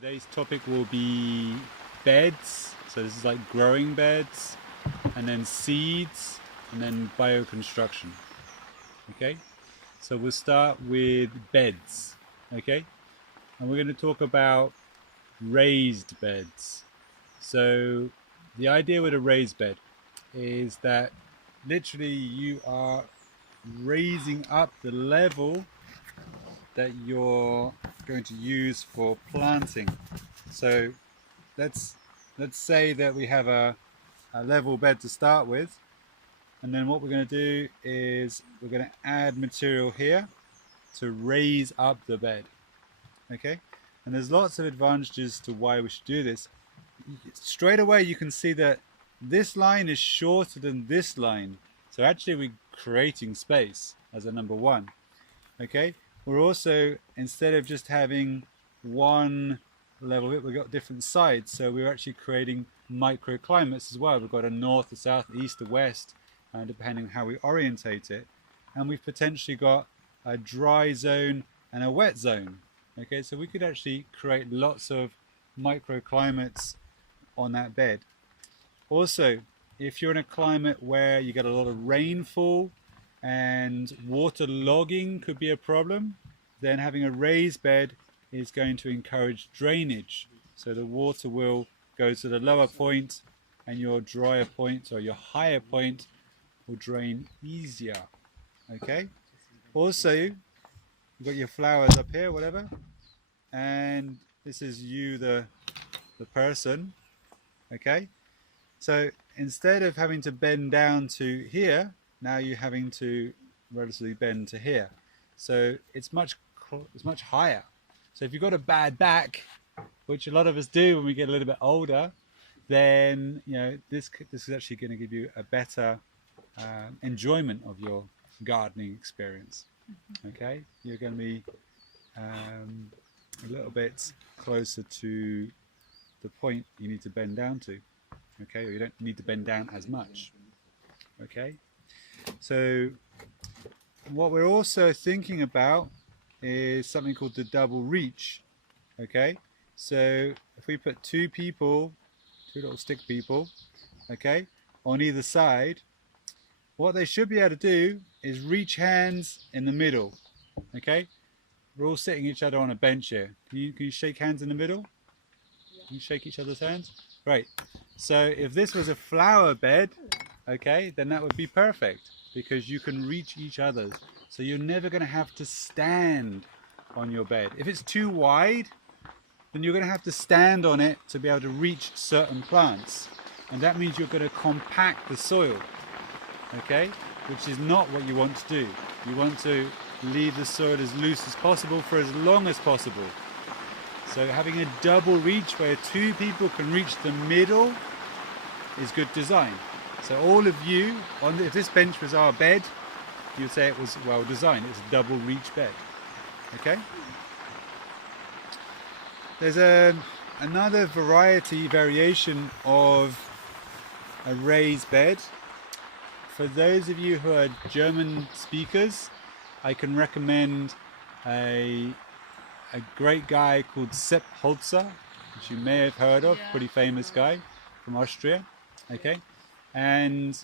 Today's topic will be beds. So this is like growing beds, and then seeds, and then bioconstruction. Okay, so we'll start with beds. Okay, and we're going to talk about raised beds. So the idea with a raised bed is that literally you are raising up the level that you're going to use for planting. So let's say that we have a level bed to start with, and then what we're going to do is we're going to add material here to raise up the bed. Okay, and there's lots of advantages to why we should do this. Straight away you can see that this line is shorter than this line, so actually we're creating space as a number one. Okay, we're also, instead of just having one level, we've got different sides, so we're actually creating microclimates as well. We've got a north, a south, east, a west, depending on how we orientate it, and we've potentially got a dry zone and a wet zone. Okay, so we could actually create lots of microclimates on that bed. Also, if you're in a climate where you get a lot of rainfall and water logging could be a problem, then having a raised bed is going to encourage drainage. So the water will go to the lower point, and your drier point or your higher point will drain easier. Okay. Also, you've got your flowers up here, whatever, and this is you, the person. Okay. So instead of having to bend down to here, now you're having to relatively bend to here. So it's much higher. So if you've got a bad back, which a lot of us do when we get a little bit older, then this is actually going to give you a better enjoyment of your gardening experience. Okay, you're going to be a little bit closer to the point you need to bend down to. Okay, or you don't need to bend down as much. Okay, so what we're also thinking about is something called the double reach. Okay, so if we put two little stick people, okay, on either side, what they should be able to do is reach hands in the middle. Okay, we're all sitting each other on a bench here. Can you shake hands in the middle? Can you shake each other's hands? Right. So if this was a flower bed, okay, then that would be perfect, because you can reach each other's. So you're never going to have to stand on your bed. If it's too wide, then you're going to have to stand on it to be able to reach certain plants. And that means you're going to compact the soil, okay, which is not what you want to do. You want to leave the soil as loose as possible for as long as possible. So having a double reach where two people can reach the middle is good design. So all of you, if this bench was our bed, you'd say it was well designed. It's a double reach bed. Okay. There's another variation of a raised bed. For those of you who are German speakers, I can recommend a great guy called Sepp Holzer, which you may have heard of, pretty famous guy from Austria. Okay, and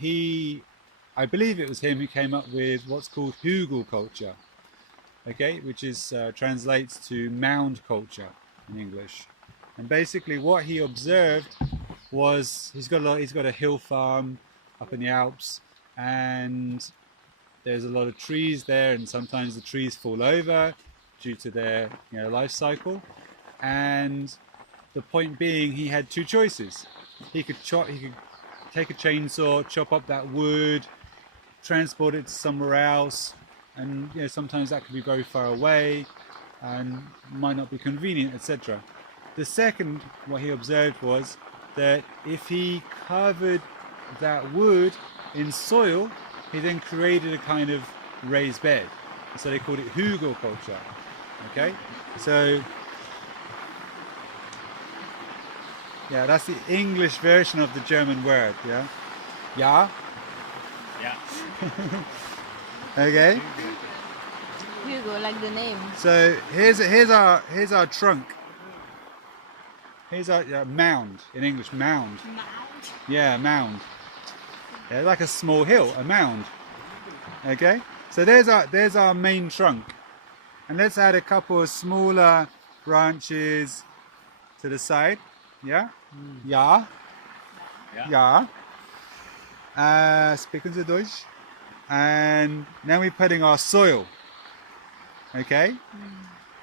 I believe it was him who came up with what's called Hügelkultur, okay, which translates to mound culture in English. And basically what he observed was he's got a hill farm up in the Alps, and there's a lot of trees there, and sometimes the trees fall over due to their life cycle. And the point being, he had two choices. He could take a chainsaw, chop up that wood, transport it to somewhere else, and sometimes that could be very far away and might not be convenient, etc. The second, what he observed was that if he covered that wood in soil, he then created a kind of raised bed. So they called it Hügelkultur. Okay, so yeah, that's the English version of the German word. Yeah. Yeah. Okay. Hugo, like the name. So here's our trunk. Here's a mound in English. Mound. Mound. Yeah, mound. Yeah, like a small hill, a mound. Okay. So there's our main trunk, and let's add a couple of smaller branches to the side. Yeah. Ja. Ja. Sprechen Sie Deutsch. And now we're putting our soil. Okay.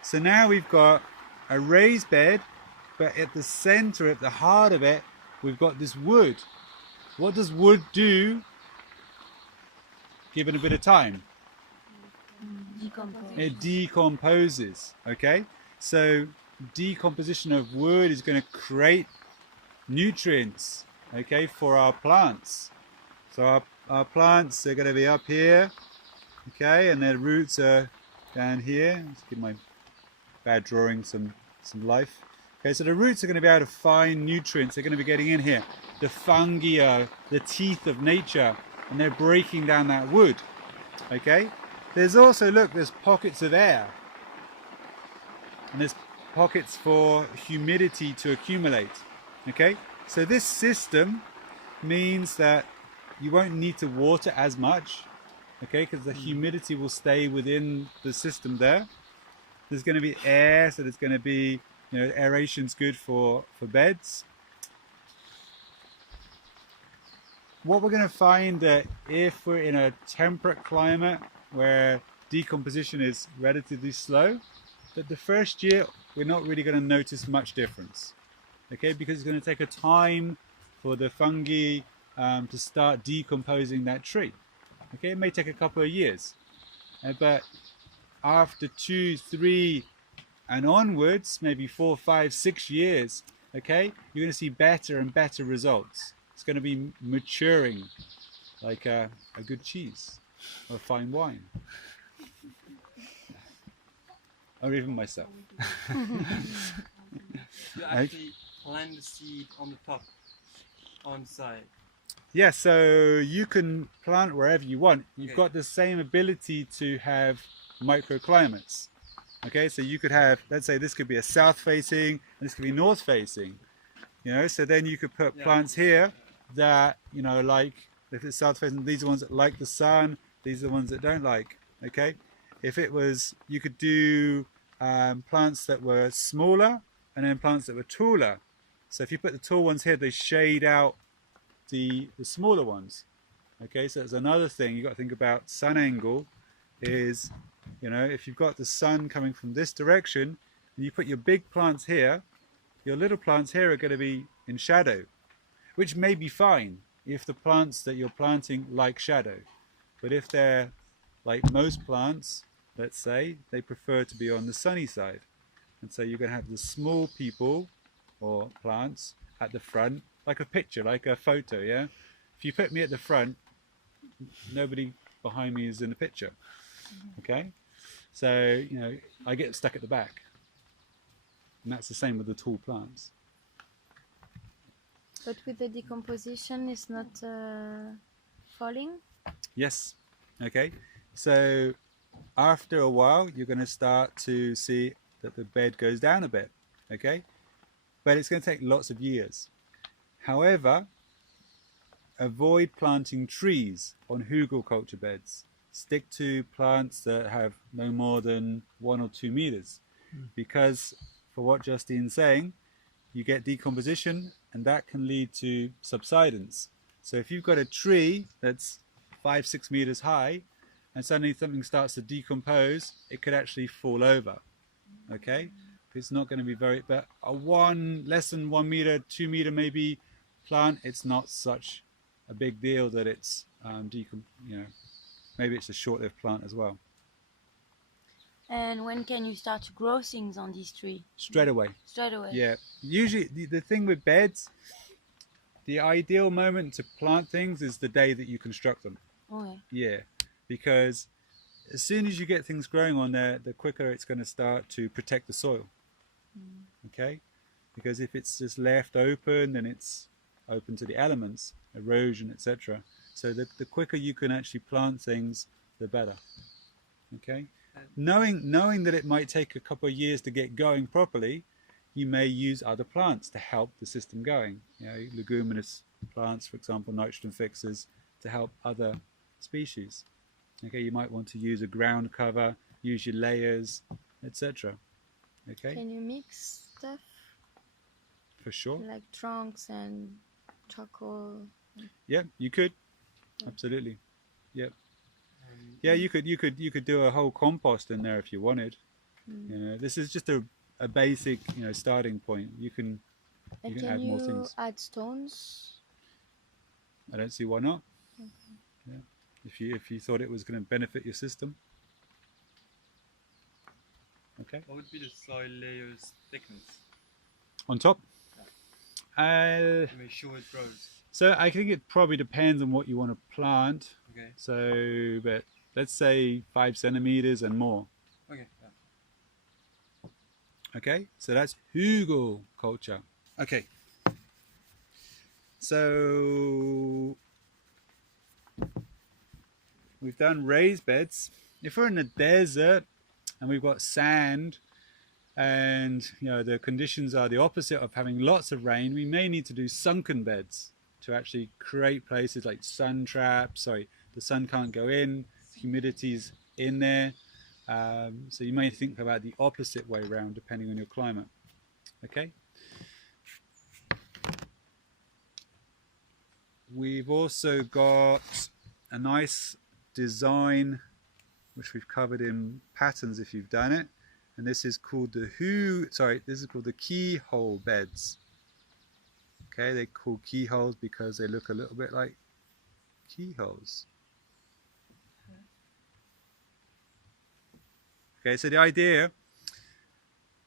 So now we've got a raised bed, but at the center, at the heart of it, we've got this wood. What does wood do given a bit of time? It decomposes. Okay, so decomposition of wood is going to create nutrients, okay, for our plants. So our plants are going to be up here, okay, and their roots are down here. Let's give my bad drawing some life. Okay, so the roots are going to be able to find nutrients. They're going to be getting in here. The fungi are the teeth of nature, and they're breaking down that wood. Okay, there's also, look, there's pockets of air, and there's pockets for humidity to accumulate. Okay, so this system means that you won't need to water as much, okay, because the humidity will stay within the system there. There's going to be air, so there's going to be, aeration's good for beds. What we're going to find that if we're in a temperate climate where decomposition is relatively slow, that the first year we're not really going to notice much difference, okay, because it's going to take a time for the fungi to start decomposing that tree. Okay, it may take a couple of years, but after 2, 3 and onwards, maybe 4, 5, 6 years, okay, you're going to see better and better results. It's going to be maturing like a good cheese or fine wine, or even myself. You actually plant the seed on the top, on the side. Yeah, so you can plant wherever you want. You've Okay. got the same ability to have microclimates. Okay, so you could have, let's say this could be a south facing and this could be north facing. So then you could put plants here that, like, if it's south facing, these are ones that like the sun, these are the ones that don't like. Okay, if it was, you could do plants that were smaller and then plants that were taller. So if you put the tall ones here, they shade out the smaller ones. Okay, so that's another thing you got to think about. Sun angle is, if you've got the sun coming from this direction and you put your big plants here, your little plants here are going to be in shadow, which may be fine if the plants that you're planting like shadow. But if they're like most plants, let's say, they prefer to be on the sunny side. And so you're going to have the small people or plants at the front, like a picture, like a photo, yeah? If you put me at the front, nobody behind me is in the picture, okay? So, I get stuck at the back. And that's the same with the tall plants. But with the decomposition, it's not falling? Yes, okay? So, after a while, you're going to start to see that the bed goes down a bit, okay? But it's going to take lots of years. However, avoid planting trees on hugelkultur beds. Stick to plants that have no more than 1 or 2 meters, because for what Justine's saying, you get decomposition and that can lead to subsidence. So if you've got a tree that's 5, 6 meters high and suddenly something starts to decompose, it could actually fall over. Okay, it's not going to be very, but a less than 1 meter, 2 meter maybe plant, it's not such a big deal that it's maybe it's a short-lived plant as well. And when can you start to grow things on this tree? Straight away. Straight away. Yeah, usually the thing with beds, the ideal moment to plant things is the day that you construct them. Okay. Yeah, because as soon as you get things growing on there, the quicker it's going to start to protect the soil. Okay, because if it's just left open, then it's open to the elements, erosion, etc. So the quicker you can actually plant things, the better. Okay, knowing that it might take a couple of years to get going properly, you may use other plants to help the system going. You know, leguminous plants, for example, nitrogen fixers, to help other species. Okay, you might want to use a ground cover, use your layers, etc. Okay, Can you mix stuff for sure. like trunks and charcoal? Yeah, you could. Absolutely. Yep. Um, Yeah, you could do a whole compost in there if you wanted. Mm. You know, this is just a basic, you know, starting point. You can And can can add more you things. add stones? I don't see why not. Okay. Yeah. If you thought it was going to benefit your system. Okay. what would be the soil layers thickness On top. to make sure it grows? So I think it probably depends on what you want to plant. Okay. So, but let's say 5 centimeters and more. Okay. Yeah. Okay, so that's Hugel culture. Okay, so we've done raised beds. If we're in the desert and we've got sand, and you know the conditions are the opposite of having lots of rain, we may need to do sunken beds to actually create places like sun traps. Sorry, the sun can't go in, humidity's in there. So you may think about the opposite way around depending on your climate. Okay. We've also got a nice design which we've covered in patterns if you've done it, and this is called the keyhole beds. Okay, they're called keyholes because they look a little bit like keyholes. Okay, so the idea,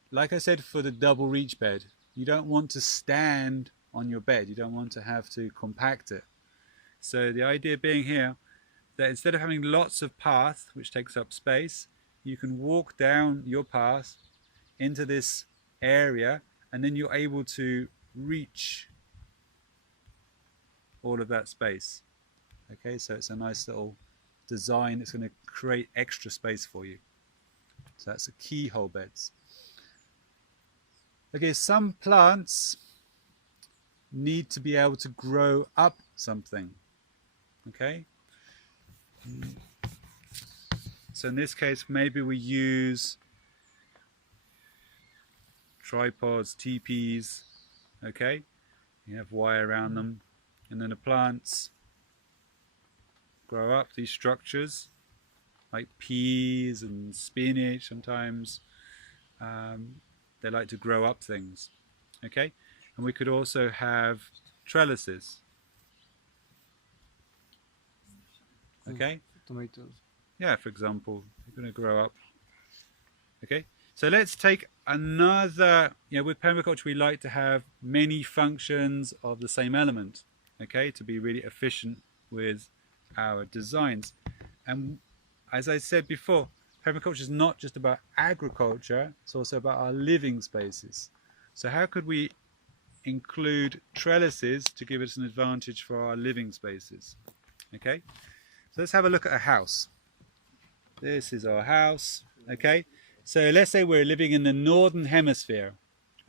like I said, for the double reach bed, you don't want to stand on your bed. You don't want to have to compact it. So the idea being here that instead of having lots of path, which takes up space, you can walk down your path into this area, and then you're able to reach all of that space. Okay, so it's a nice little design. It's going to create extra space for you. So that's the keyhole beds. Okay, some plants need to be able to grow up something. Okay, so in this case maybe we use tripods, teepees. Okay, you have wire around them, and then the plants grow up these structures like peas and spinach. Sometimes they like to grow up things. Okay, and we could also have trellises. Okay, Tomatoes. yeah, for example, you're going to grow up. Okay, so let's take another, you know, with permaculture we like to have many functions of the same element, okay, to be really efficient with our designs. And as I said before, permaculture is not just about agriculture, it's also about our living spaces. So how could we include trellises to give us an advantage for our living spaces? Okay, so let's have a look at a house. This is our house. Okay, so let's say we're living in the northern hemisphere.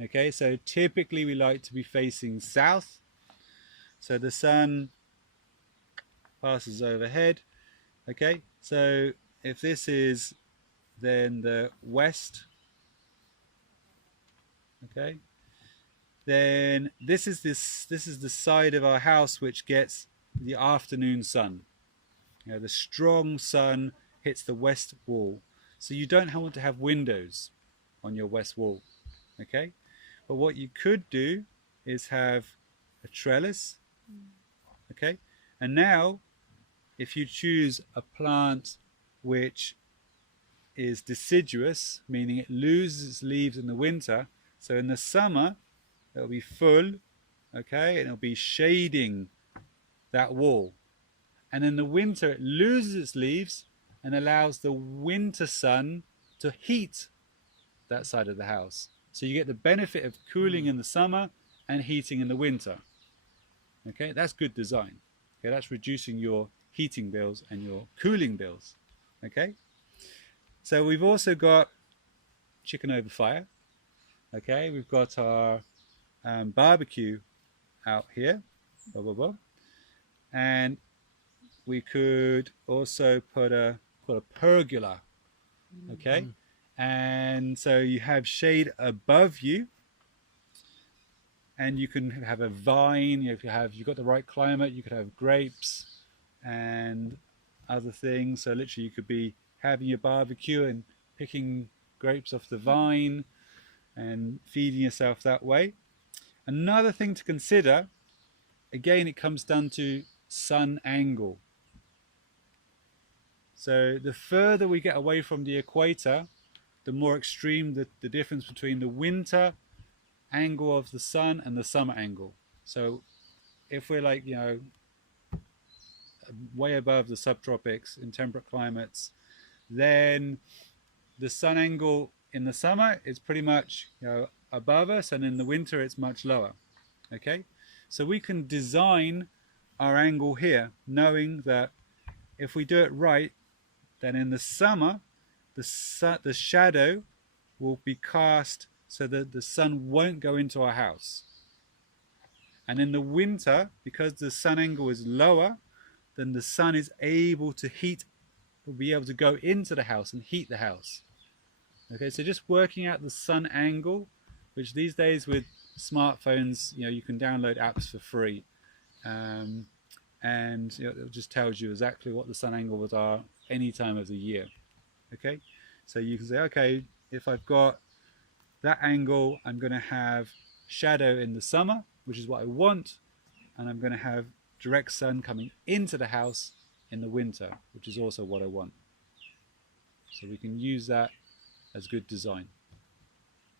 Okay, so typically we like to be facing south, so the sun passes overhead. Okay, so if this is then the west, okay, then this is the side of our house which gets the afternoon sun. You know, the strong sun hits the west wall, so you don't want to have windows on your west wall. Okay, but what you could do is have a trellis. Okay, and now if you choose a plant which is deciduous, meaning it loses its leaves in the winter, so in the summer it'll be full, okay, and it'll be shading that wall, and in the winter it loses its leaves and allows the winter sun to heat that side of the house, so you get the benefit of cooling in the summer and heating in the winter. Okay, that's good design. Okay, that's reducing your heating bills and your cooling bills. Okay, so we've also got chicken over fire. Okay, we've got our barbecue out here, blah, blah, blah. And we could also put a pergola, okay? And so you have shade above you, and you can have a vine. If you've got the right climate, you could have grapes and other things. So literally, you could be having your barbecue and picking grapes off the vine and feeding yourself that way. Another thing to consider, again, it comes down to sun angle. So the further we get away from the equator, the more extreme the difference between the winter angle of the sun and the summer angle. So if we're like, way above the subtropics in temperate climates, then the sun angle in the summer is pretty much above us, and in the winter it's much lower. Okay, so we can design our angle here, knowing that if we do it right, then in the summer the shadow will be cast so that the sun won't go into our house. And in the winter, because the sun angle is lower, then the sun is able to will be able to go into the house and heat the house. Okay, so just working out the sun angle, which these days with smartphones, you can download apps for free, and it just tells you exactly what the sun angles are any time of the year. Okay, so you can say, okay, if I've got that angle, I'm going to have shadow in the summer, which is what I want, and I'm going to have direct sun coming into the house in the winter, which is also what I want. So we can use that as good design.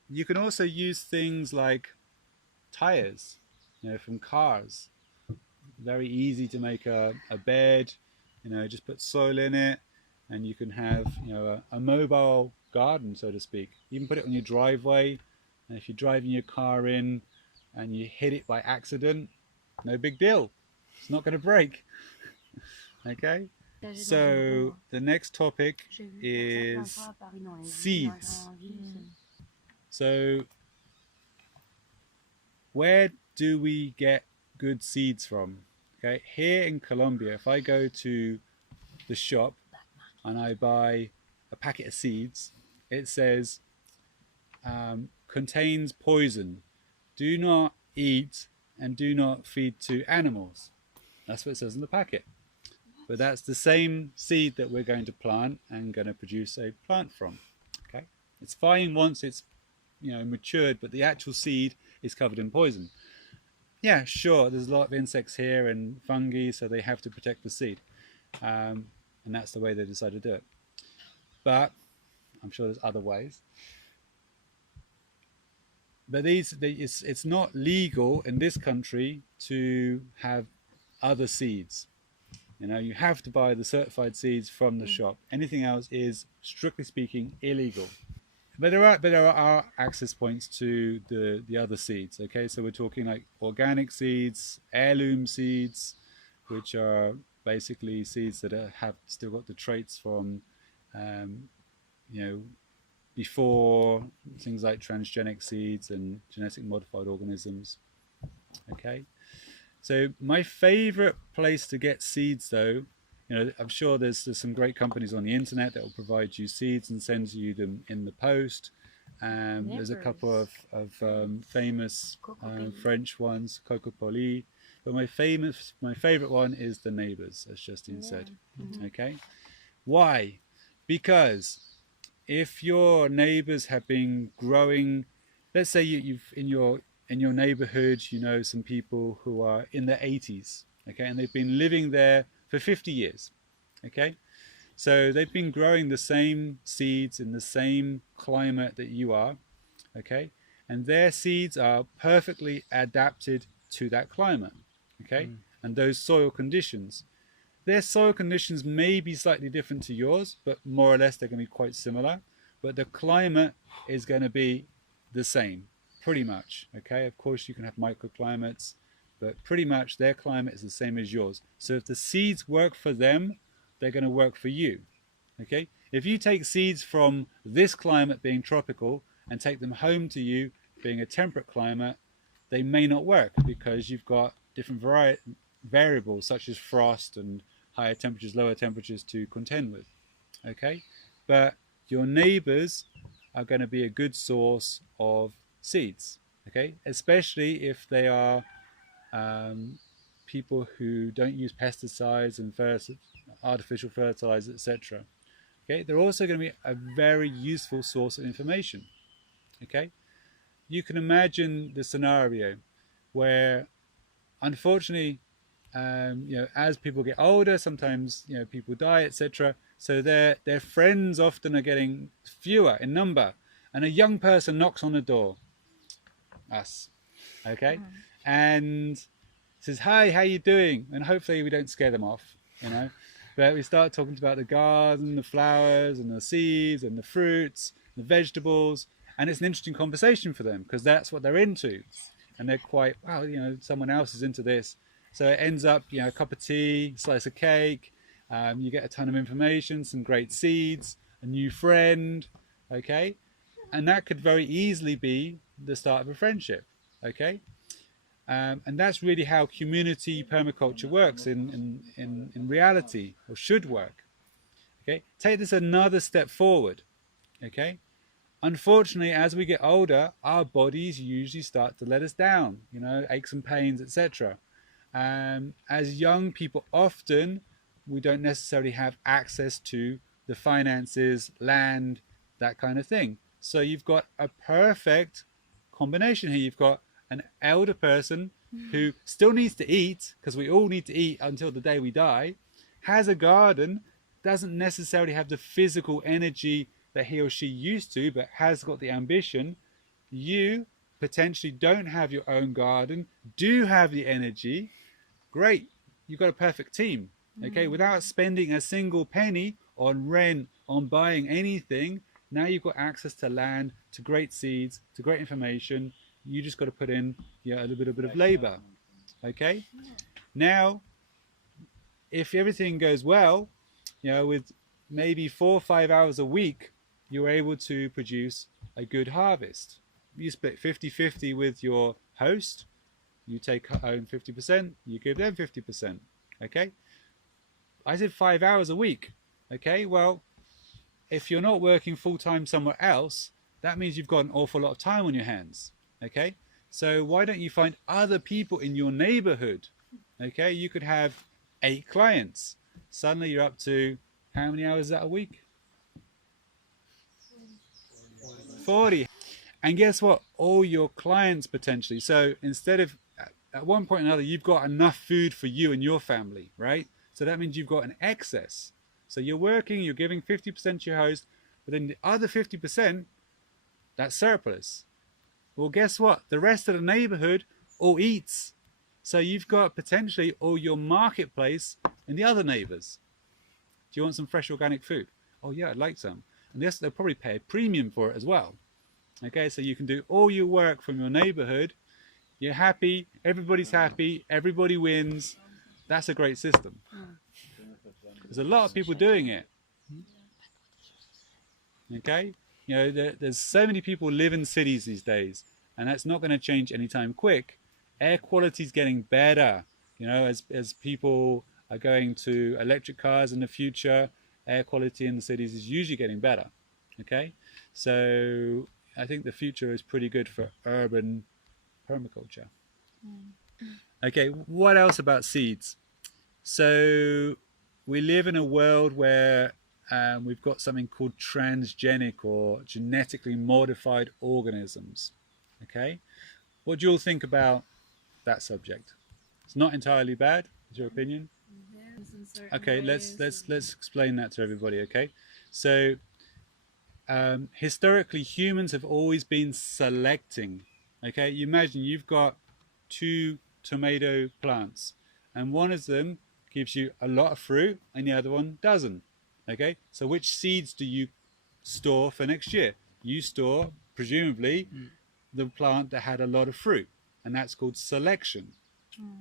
You can also use things like tires, from cars. Very easy to make a bed, just put soil in it, and you can have a mobile garden, so to speak. You can put it on your driveway, and if you're driving your car in and you hit it by accident, no big deal. It's not going to break. Okay? So the next topic is seeds. So where do we get good seeds from? Okay, here in Colombia, if I go to the shop and I buy a packet of seeds, it says contains poison. Do not eat and do not feed to animals. That's what it says in the packet. But that's the same seed that we're going to plant and going to produce a plant from. Okay, it's fine once it's matured, but the actual seed is covered in poison. Yeah, sure, there's a lot of insects here and fungi, so they have to protect the seed, and that's the way they decide to do it. But I'm sure there's other ways. But it's not legal in this country to have other seeds. You have to buy the certified seeds from the shop. Anything else is, strictly speaking, illegal. But there are access points to the other seeds. Okay, so we're talking like organic seeds, heirloom seeds, which are basically seeds that have still got the traits from, before, things like transgenic seeds and genetic modified organisms. Okay. So my favorite place to get seeds, though, I'm sure there's some great companies on the internet that will provide you seeds and send you them in the post. There's a couple of famous French ones, Coco Poli, but my favorite one is the Neighbors, as Justine said. Okay, why? Because if your neighbors have been growing, let's say you've in your neighborhood, some people who are in their 80s, okay, and they've been living there for 50 years, okay, so they've been growing the same seeds in the same climate that you are, okay, and their seeds are perfectly adapted to that climate, okay, and those soil conditions. Their soil conditions may be slightly different to yours, but more or less they're going to be quite similar, but the climate is going to be the same. Pretty much, okay? Of course, you can have microclimates, but pretty much their climate is the same as yours. So if the seeds work for them, they're going to work for you, okay? If you take seeds from this climate being tropical and take them home to you being a temperate climate, they may not work because you've got different variables such as frost and higher temperatures, lower temperatures to contend with. Okay, but your neighbors are going to be a good source of seeds. Okay, especially if they are people who don't use pesticides and artificial fertilizers, etc. Okay, they're also going to be a very useful source of information. Okay, you can imagine the scenario where, unfortunately, as people get older, sometimes people die, etc. So their friends often are getting fewer in number, and a young person knocks on the door, us, okay, and says, "Hi, how you doing?" And hopefully we don't scare them off, but we start talking about the garden, the flowers, and the seeds, and the fruits, the vegetables, and it's an interesting conversation for them because that's what they're into, and they're quite, wow, someone else is into this. So it ends up, a cup of tea, slice of cake, you get a ton of information, some great seeds, a new friend, okay? And that could very easily be the start of a friendship, okay? And that's really how community permaculture works in reality, or should work, okay? Take this another step forward, okay? Unfortunately, as we get older, our bodies usually start to let us down, aches and pains, etc. As young people, often we don't necessarily have access to the finances, land, that kind of thing. So you've got a perfect combination here. You've got an elder person who still needs to eat, because we all need to eat until the day we die, has a garden, doesn't necessarily have the physical energy that he or she used to, but has got the ambition. You potentially don't have your own garden, do have the energy. Great, you've got a perfect team, okay? Without spending a single penny on rent, on buying anything, now you've got access to land, to great seeds, to great information. You just got to put in a little bit of labor, okay? Now, if everything goes well, with maybe 4 or 5 hours a week, you're able to produce a good harvest. You split 50-50 with your host. You take home 50%, you give them 50%, okay? I said 5 hours a week, okay? Well, if you're not working full-time somewhere else, that means you've got an awful lot of time on your hands, okay? So why don't you find other people in your neighborhood, okay? You could have 8 clients. Suddenly you're up to, how many hours is that a week? 40. And guess what? All your clients potentially. So instead of, at one point or another, you've got enough food for you and your family, right? So that means you've got an excess. So you're working, you're giving 50% to your host, but then the other 50%, that's surplus. Well, guess what? The rest of the neighborhood all eats. So you've got potentially all your marketplace and the other neighbors. Do you want some fresh organic food? Oh yeah, I'd like some. And yes, they'll probably pay a premium for it as well. Okay, so you can do all your work from your neighborhood. You're happy, everybody's happy, everybody wins. That's a great system. There's a lot of people doing it. Okay, there's so many people live in cities these days, and that's not going to change anytime quick. Air quality is getting better. As people are going to electric cars in the future, air quality in the cities is usually getting better. Okay, so I think the future is pretty good for urban permaculture. Okay, what else about seeds? So we live in a world where we've got something called transgenic or genetically modified organisms. Okay, what do you all think about that subject? It's not entirely bad, is your opinion? Okay, let's explain that to everybody. Okay, so historically humans have always been selecting. Okay, you imagine you've got 2 tomato plants, and one of them gives you a lot of fruit and the other one doesn't. Okay, so which seeds do you store for next year? You store, presumably, the plant that had a lot of fruit, and that's called selection.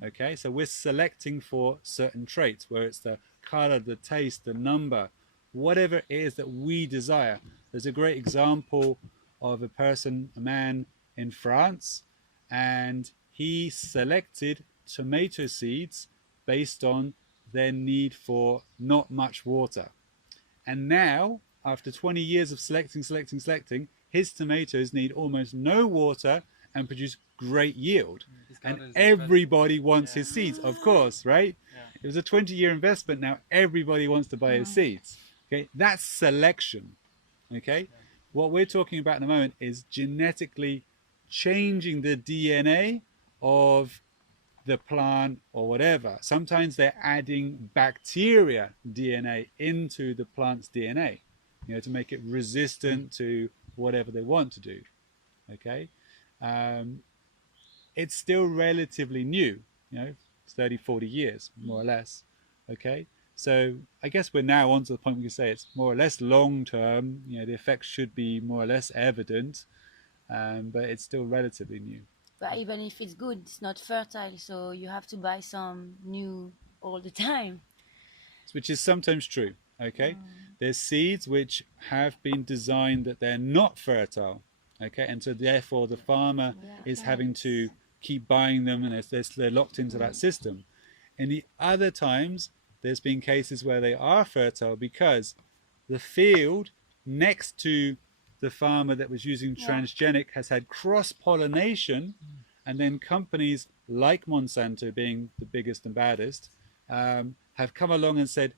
Okay, so we're selecting for certain traits, where it's the color, the taste, the number, whatever it is that we desire. There's a great example of a person, a man, in France, and he selected tomato seeds based on their need for not much water. And now, after 20 years of selecting, his tomatoes need almost no water and produce great yield. His And garden is everybody wants Yeah. his seeds, of course, right? Yeah. It was a 20-year investment. Now everybody wants to buy his seeds. Okay, that's selection. Okay, what we're talking about in the moment is genetically changing the DNA of the plant or whatever. Sometimes they're adding bacteria DNA into the plant's DNA, to make it resistant to whatever they want to do. Okay, it's still relatively new, 30, 40 years, more or less. Okay, so I guess we're now on to the point we can say it's more or less long term. The effects should be more or less evident, but it's still relatively new. But even if it's good, it's not fertile, so you have to buy some new all the time. Which is sometimes true. Okay, there's seeds which have been designed that they're not fertile. Okay, and so therefore the farmer is having to keep buying them, and they're locked into that system. In the other times, there's been cases where they are fertile because the field next to the farmer that was using transgenic has had cross-pollination, and then companies like Monsanto, being the biggest and baddest, have come along and said,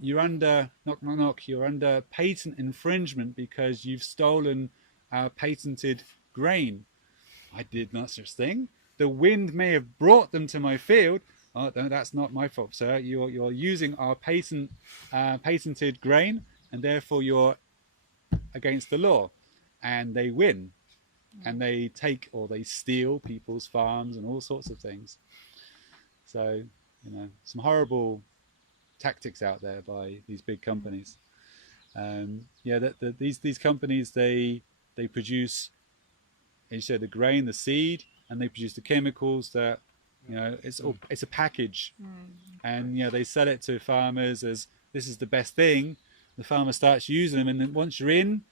you're under, knock, knock, knock, you're under patent infringement because you've stolen our patented grain. I did no such thing. The wind may have brought them to my field. Oh, no, that's not my fault, sir. You're using our patented grain, and therefore you're against the law. And they win, and they take or they steal people's farms and all sorts of things. So, some horrible tactics out there by these big companies. These companies, they produce, as you said, the grain, the seed, and they produce the chemicals that, it's a package, and they sell it to farmers as this is the best thing. The farmer starts using them, and then once you're in,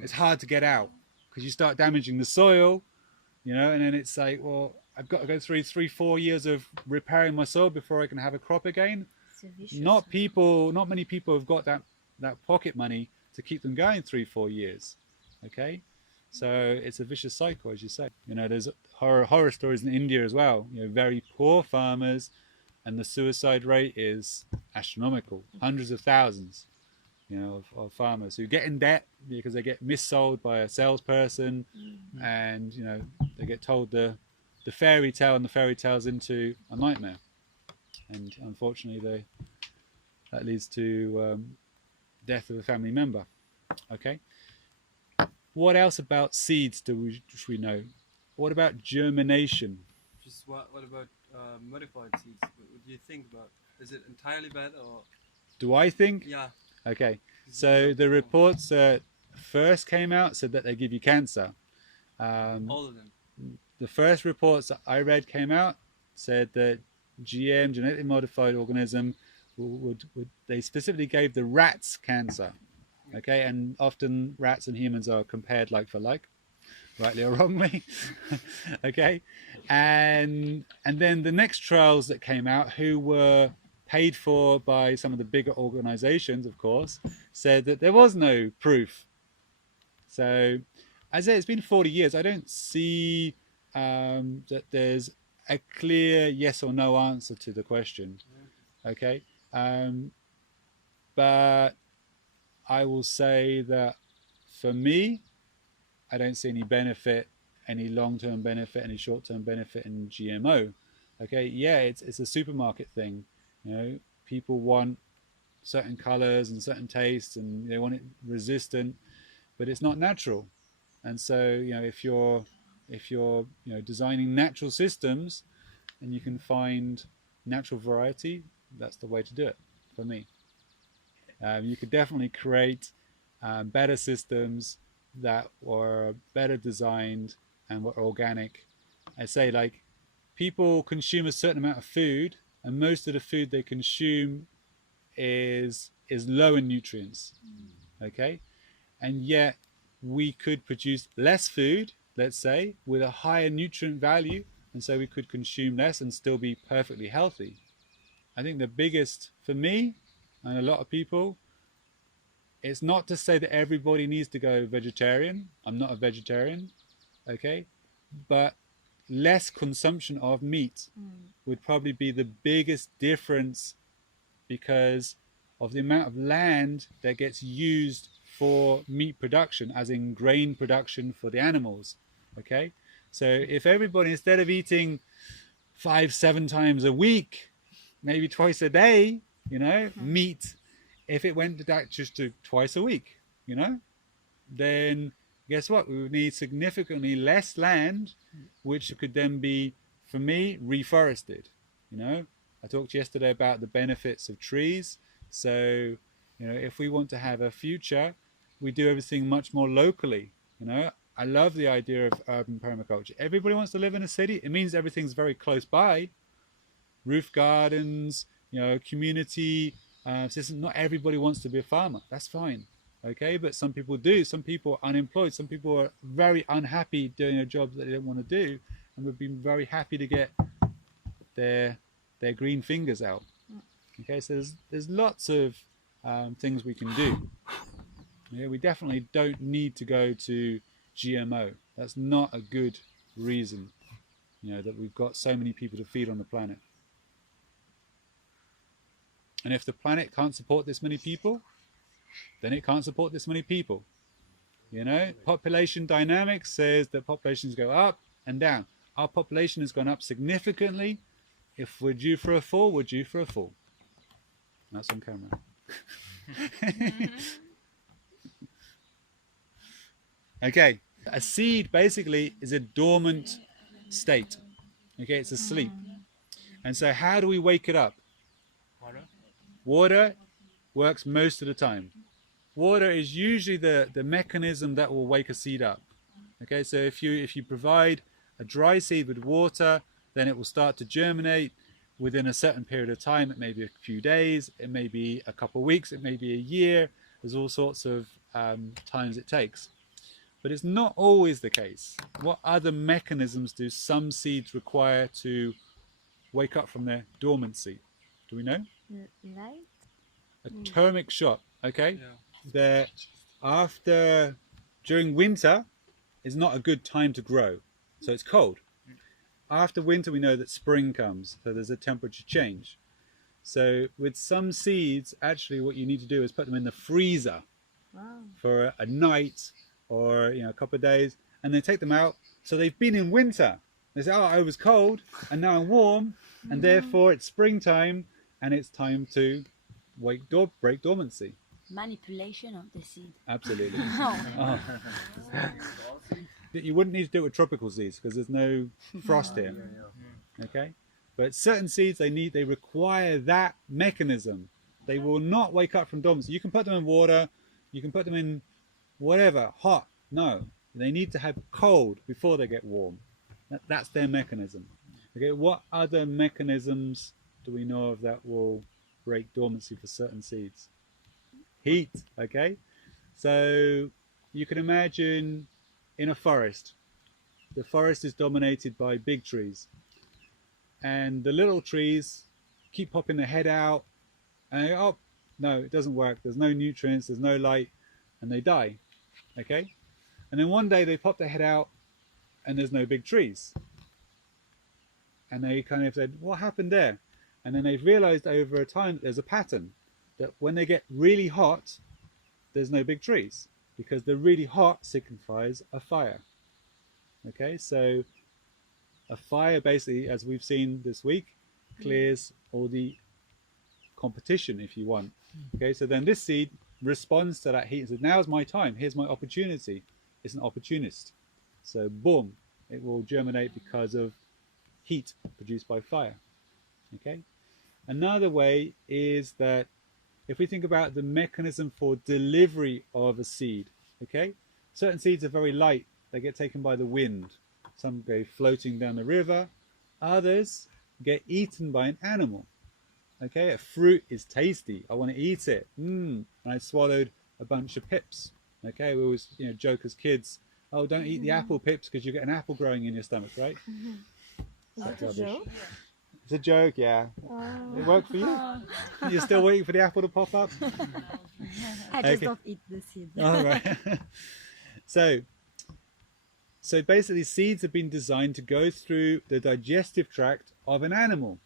it's hard to get out because you start damaging the soil, and then it's like, well, I've got to go through 3-4 years of repairing my soil before I can have a crop again. Not many people have got that pocket money to keep them going 3-4 years. Okay, so it's a vicious cycle, as you say. There's horror stories in India as well. Very poor farmers, and the suicide rate is astronomical. Hundreds of thousands, of farmers who get in debt because they get missold by a salesperson, and they get told the fairy tale, and the fairy tale's into a nightmare, and unfortunately that leads to death of a family member. Okay. What else about seeds should we know? What about germination? Just what about modified seeds? What do you think about? Is it entirely bad or? Do I think? Yeah. Okay. So the reports that first came out said that they give you cancer. All of them. The first reports that I read came out said that GM, genetically modified organism, would they specifically gave the rats cancer. Okay, and often rats and humans are compared like for like, rightly or wrongly. Okay, and then the next trials that came out, who were paid for by some of the bigger organizations, of course, said that there was no proof. So, as I say, it's been 40 years. I don't see that there's a clear yes or no answer to the question. Okay, but I will say that for me, I don't see any benefit, any long-term benefit, any short-term benefit in GMO. Okay, yeah, it's a supermarket thing. People want certain colors and certain tastes, and they want it resistant, but it's not natural. And so, if you're designing natural systems, and you can find natural variety, that's the way to do it for me. You could definitely create better systems that were better designed and were organic. I say, like, people consume a certain amount of food, and most of the food they consume is low in nutrients. Okay, and yet we could produce less food let's say, with a higher nutrient value, and so we could consume less and still be perfectly healthy. I think the biggest for me and a lot of people, it's not to say that everybody needs to go vegetarian. I'm not a vegetarian, okay? But less consumption of meat would probably be the biggest difference, because of the amount of land that gets used for meat production, as in grain production for the animals, okay? So if everybody, instead of eating 5-7 times a week, maybe twice a day, meat, if it went back just to twice a week, then guess what? We would need significantly less land, which could then be, for me, reforested. I talked yesterday about the benefits of trees. So, if we want to have a future, we do everything much more locally. I love the idea of urban permaculture. Everybody wants to live in a city. It means everything's very close by. Roof gardens, community system. Not everybody wants to be a farmer. That's fine. Okay, but some people do. Some people are unemployed. Some people are very unhappy doing a job that they don't want to do, and would be very happy to get their green fingers out. Okay, so there's lots of things we can do. We definitely don't need to go to GMO. That's not a good reason, that we've got so many people to feed on the planet. And if the planet can't support this many people, then it can't support this many people. Population dynamics says that populations go up and down. Our population has gone up significantly. If we're due for a fall, we're due for a fall. That's on camera. Okay, a seed basically is a dormant state. Okay, it's asleep. And so how do we wake it up? Water works most of the time. Water is usually the mechanism that will wake a seed up. Okay, so if you provide a dry seed with water, then it will start to germinate within a certain period of time. It may be a few days, it may be a couple of weeks, it may be a year. There's all sorts of times it takes. But it's not always the case. What other mechanisms do some seeds require to wake up from their dormancy? Do we know? Light? A thermic shock, okay? During winter is not a good time to grow, so it's cold. After winter, we know that spring comes, so there's a temperature change. So with some seeds, actually what you need to do is put them in the freezer for a night or a couple of days, and then take them out. So they've been in winter. They say, oh, I was cold and now I'm warm, and therefore it's springtime and it's time to break dormancy. Manipulation of the seed. Absolutely. You wouldn't need to do it with tropical seeds because there's no frost here. Okay, but certain seeds they require that mechanism. They will not wake up from dormancy. You can put them in water, you can put them in whatever, hot. No, they need to have cold before they get warm. That's their mechanism. Okay, what other mechanisms do we know of that will break dormancy for certain seeds? Heat. Okay, so you can imagine in a forest, the forest is dominated by big trees, and the little trees keep popping their head out, and they go, oh no, it doesn't work, there's no nutrients, there's no light, and they die. Okay, and then one day they pop their head out and there's no big trees, and they kind of said, what happened there? And then they've realized over time that there's a pattern, that when they get really hot, there's no big trees, because the really hot signifies a fire. Okay, so a fire basically, as we've seen this week, clears all the competition, if you want. Okay, so then this seed responds to that heat and says, now's my time, here's my opportunity. It's an opportunist. So boom, it will germinate because of heat produced by fire. Okay, another way is that if we think about the mechanism for delivery of a seed, okay, certain seeds are very light, they get taken by the wind. Some go floating down the river, others get eaten by an animal. Okay, a fruit is tasty, I want to eat it. And I swallowed a bunch of pips. Okay, we always joke as kids Oh, don't eat the apple pips because you get an apple growing in your stomach, right? Is it a Rubbish. joke? It's a joke, yeah. Oh. It worked for you? You're still waiting for the apple to pop up? I just Okay. don't eat the seed. All right. so basically seeds have been designed to go through the digestive tract of an animal,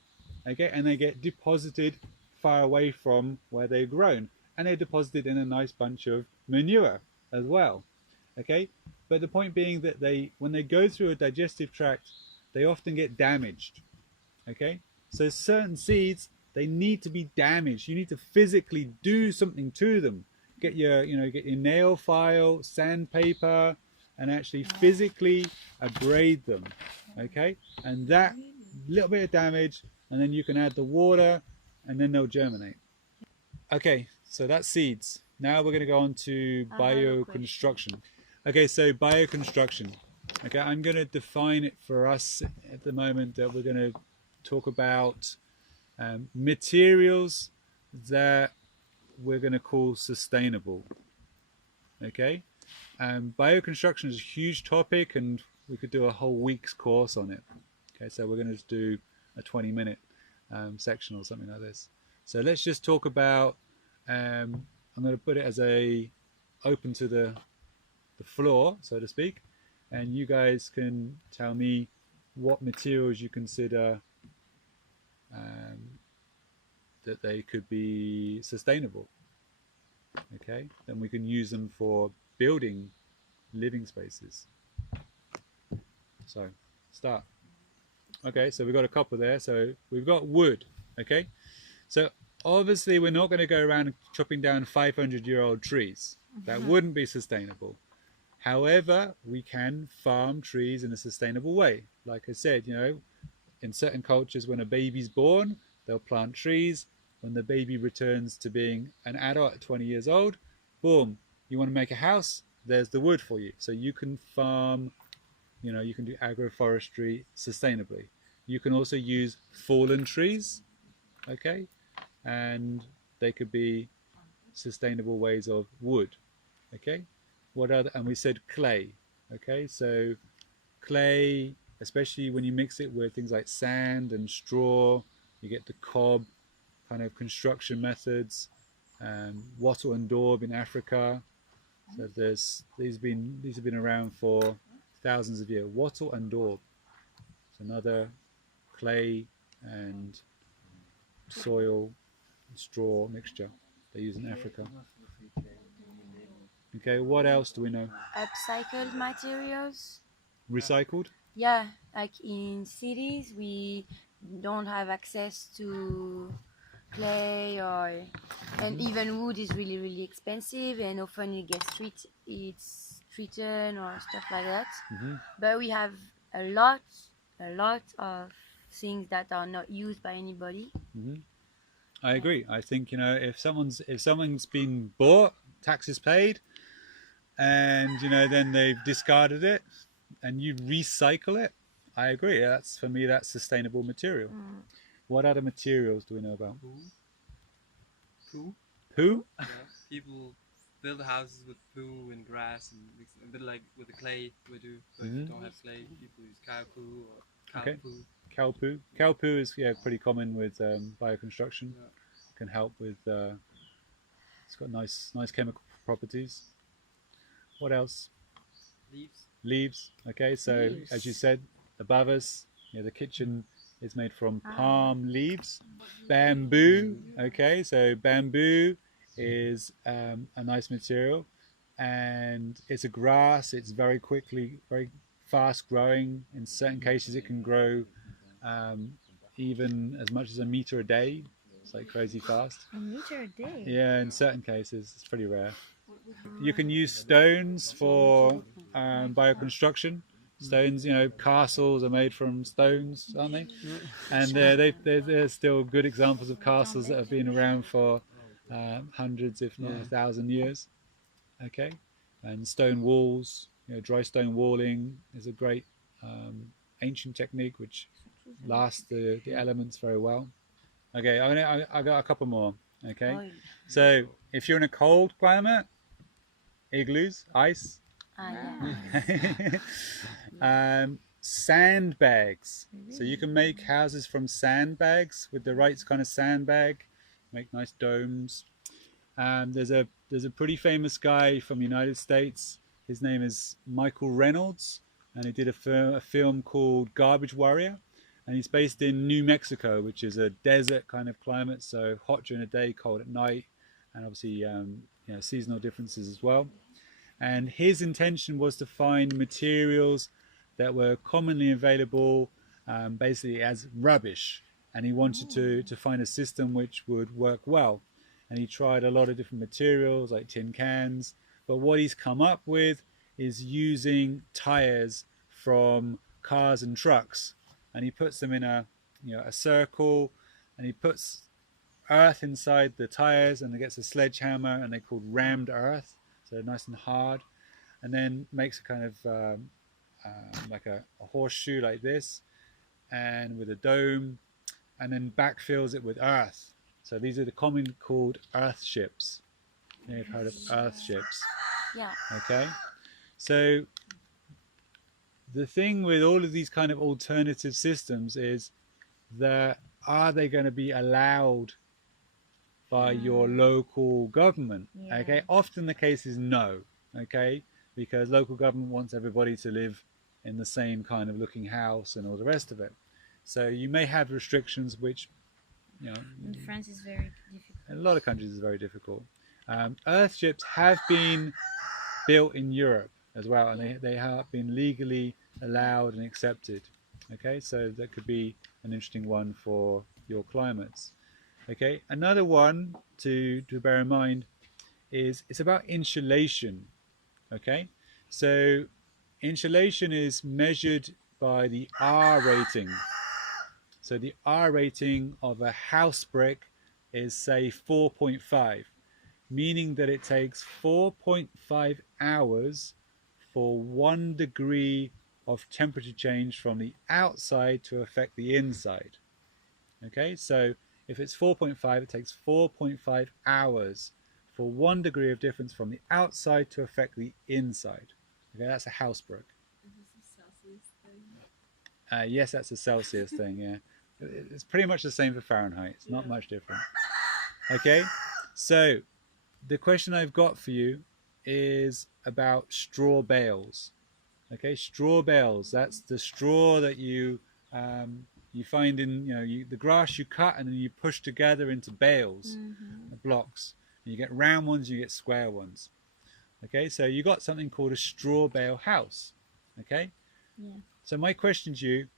okay, and they get deposited far away from where they're grown, and they're deposited in a nice bunch of manure as well, okay. But the point being that when they go through a digestive tract, they often get damaged, okay. So certain seeds, they need to be damaged. You need to physically do something to them. Get your nail file, sandpaper, and actually physically abrade them, okay. And that little bit of damage, and then you can add the water, and then they'll germinate. Okay, so that's seeds. Now we're going to go on to bioconstruction. Okay, so bioconstruction. Okay, I'm going to define it for us at the moment. That we're going to talk about materials that we're going to call sustainable. Okay, bioconstruction is a huge topic, and we could do a whole week's course on it. Okay, so we're going to just do a 20-minute section or something like this. So let's just talk about. I'm going to put it as open to the floor, so to speak, and you guys can tell me what materials you consider that they could be sustainable. Okay, then we can use them for building living spaces. So start. Okay, so we've got a couple there. So we've got wood. Okay, so obviously we're not going to go around chopping down 500-year-old trees. That wouldn't be sustainable. However, we can farm trees in a sustainable way. Like I said, in certain cultures, when a baby's born, they'll plant trees. When the baby returns to being an adult at 20 years old, boom, you want to make a house, there's the wood for you. So you can farm, you can do agroforestry sustainably. You can also use fallen trees, okay, and they could be sustainable ways of wood, okay. And we said clay, okay, so clay, especially when you mix it with things like sand and straw, you get the cob kind of construction methods. Wattle and daub in Africa. So these have been around for thousands of years. Wattle and daub. It's another clay and soil and straw mixture they use in Africa. Okay, what else do we know? Upcycled materials. Recycled? Yeah, like in cities, we don't have access to clay and even wood is really, really expensive, and often it's treated or stuff like that. But we have a lot of things that are not used by anybody. I agree. I think if someone's been bought, taxes paid, and then they've discarded it, and you recycle it, I agree. For me, that's sustainable material. What other materials do we know about? Poo. Poo? Yeah, people build houses with poo and grass, and a bit like with the clay we do. But if you don't have clay, people use cow poo or cow poo. Cow poo. Cow poo is pretty common with bioconstruction. Yeah. Can help with. It's got nice chemical properties. What else? Leaves. Okay, so as you said, above us, the kitchen is made from palm leaves. Bamboo. Okay, so bamboo is a nice material, and it's a grass. It's very fast growing. In certain cases, it can grow even as much as a meter a day. It's like crazy fast. A meter a day? Yeah, in certain cases, it's pretty rare. You can use stones for bioconstruction. Stones, castles are made from stones, aren't they? And they're still good examples of castles that have been around for hundreds, if not 1,000 years. Okay, and stone walls, dry stone walling is a great ancient technique which lasts the elements very well. Okay, I got a couple more. Okay, so if you're in a cold climate, igloos, ice. Yeah. Sandbags. So you can make houses from sandbags with the right kind of sandbag, make nice domes. There's a pretty famous guy from the United States. His name is Michael Reynolds, and he did a film called Garbage Warrior, and he's based in New Mexico, which is a desert kind of climate, so hot during the day, cold at night, and obviously seasonal differences as well. And his intention was to find materials that were commonly available, basically as rubbish, and he wanted to find a system which would work well. And he tried a lot of different materials like tin cans, but what he's come up with is using tires from cars and trucks, and he puts them in a circle, and he puts earth inside the tires, and he gets a sledgehammer, and they're called rammed earth, so nice and hard, and then makes a kind of like a horseshoe like this, and with a dome, and then backfills it with earth. So these are the common called earth ships. You've heard of earth ships. Yeah. Okay. So the thing with all of these kind of alternative systems is that are they going to be allowed by your local government? Yeah. Okay. Often the case is no. Okay. Because local government wants everybody to live in the same kind of looking house and all the rest of it. So you may have restrictions which, In France is very difficult. in a lot of countries it's very difficult. Earthships have been built in Europe as well, and they have been legally allowed and accepted. Okay, so that could be an interesting one for your climates. Okay, another one to bear in mind is it's about insulation. Okay, so insulation is measured by the R rating. So the R rating of a house brick is, say, 4.5, meaning that it takes 4.5 hours for 1 degree of temperature change from the outside to affect the inside. Okay, so if it's 4.5, it takes 4.5 hours for 1 degree of difference from the outside to affect the inside. Okay, that's a house brick. Is this a Celsius thing? Yes, that's a Celsius thing, yeah. It's pretty much the same for Fahrenheit. It's not much different. Okay, so the question I've got for you is about straw bales. Okay, straw bales. That's the straw that you find in the grass you cut and then you push together into bales, blocks. And you get round ones, you get square ones. Okay, so you got something called a straw bale house. Okay, so my question to you: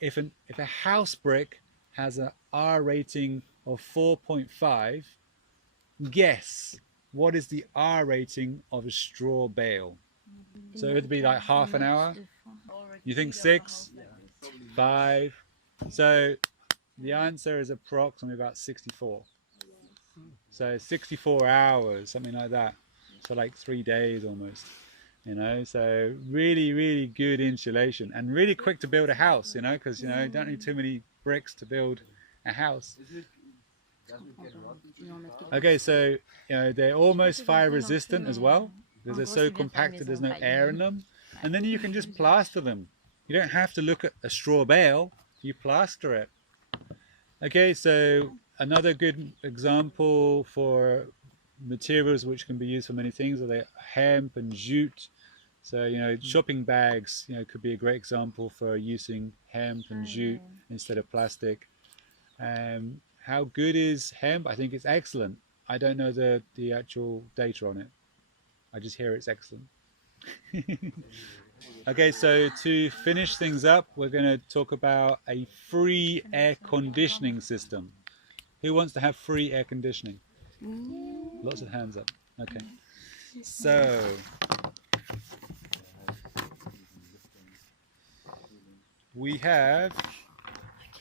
if a house brick has an R rating of 4.5, guess what is the R rating of a straw bale? So it would be like half an hour. You think 6, 5? So the answer is approximately about 64. So 64 hours, something like that. So like 3 days almost. So really, really good insulation and really quick to build a house, because, you don't need too many bricks to build a house. Okay, so, they're almost fire resistant as well because they're so compacted, there's no air in them. And then you can just plaster them. You don't have to look at a straw bale, you plaster it. Okay, so another good example for materials which can be used for many things are the hemp and jute. So shopping bags could be a great example for using hemp and jute instead of plastic. How good is hemp? I think it's excellent. I don't know the actual data on it. I just hear it's excellent. Okay, so to finish things up, we're going to talk about a free air conditioning system. Who wants to have free air conditioning? Lots of hands up. Okay. So we have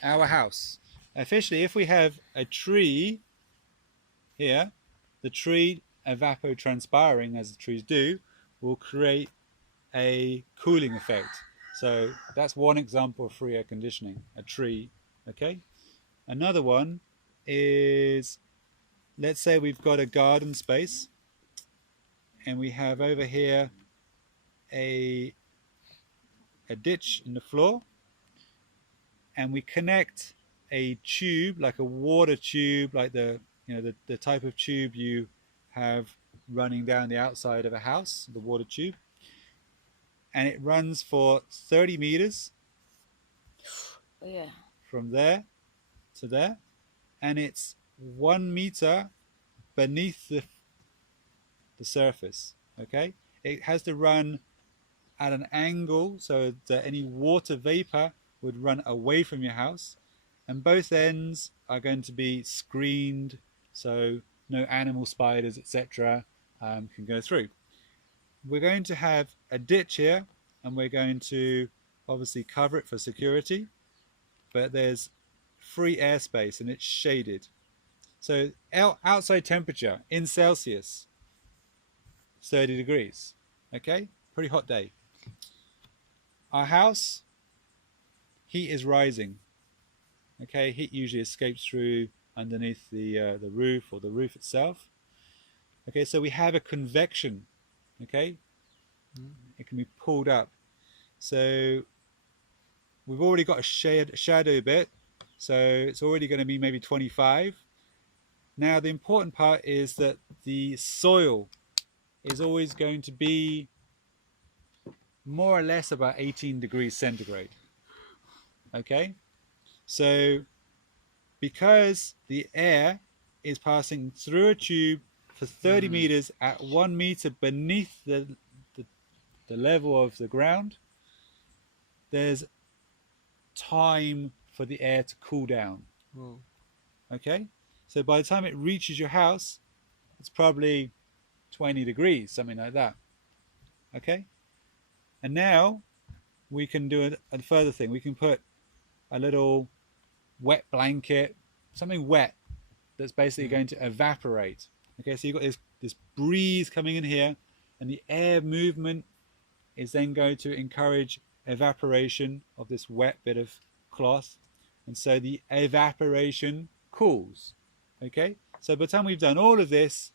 our house. Officially, if we have a tree here, the tree evapotranspiring, as the trees do, will create a cooling effect. So that's one example of free air conditioning, a tree. Okay. Another one is, let's say we've got a garden space and we have over here a ditch in the floor, and we connect a tube, like a water tube, like the type of tube you have running down the outside of a house, the water tube, and it runs for 30 meters Yeah. from there to there, and it's 1 meter beneath the surface. Okay, it has to run at an angle so that any water vapor would run away from your house, and both ends are going to be screened so no animal, spiders, etc. Can go through. We're going to have a ditch here, and we're going to obviously cover it for security, but there's free airspace and it's shaded. So outside temperature in Celsius, 30 degrees. Okay, pretty hot day. Our house, heat is rising. Okay, heat usually escapes through underneath the roof or the roof itself. Okay, so we have a convection. Okay, it can be pulled up. So we've already got a shadow bit, so it's already going to be maybe 25. Now the important part is that the soil is always going to be more or less about 18 degrees centigrade. Okay, so because the air is passing through a tube for 30 meters at 1 meter beneath the level of the ground, there's time for the air to cool down. Whoa. Okay, so by the time it reaches your house, it's probably 20 degrees, something like that. Okay, and now we can do a further thing. We can put a little wet blanket, something wet that's basically going to evaporate. Okay, so you've got this breeze coming in here, and the air movement is then going to encourage evaporation of this wet bit of cloth, and so the evaporation cools. Okay, so by the time we've done all of this,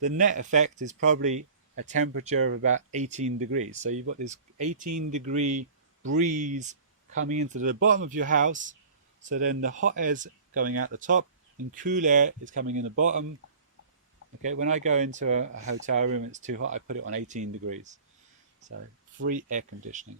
the net effect is probably a temperature of about 18 degrees. So you've got this 18 degree breeze coming into the bottom of your house, so then the hot air's going out the top and cool air is coming in the bottom. Okay, when I go into a hotel room, it's too hot, I put it on 18 degrees. So free air conditioning.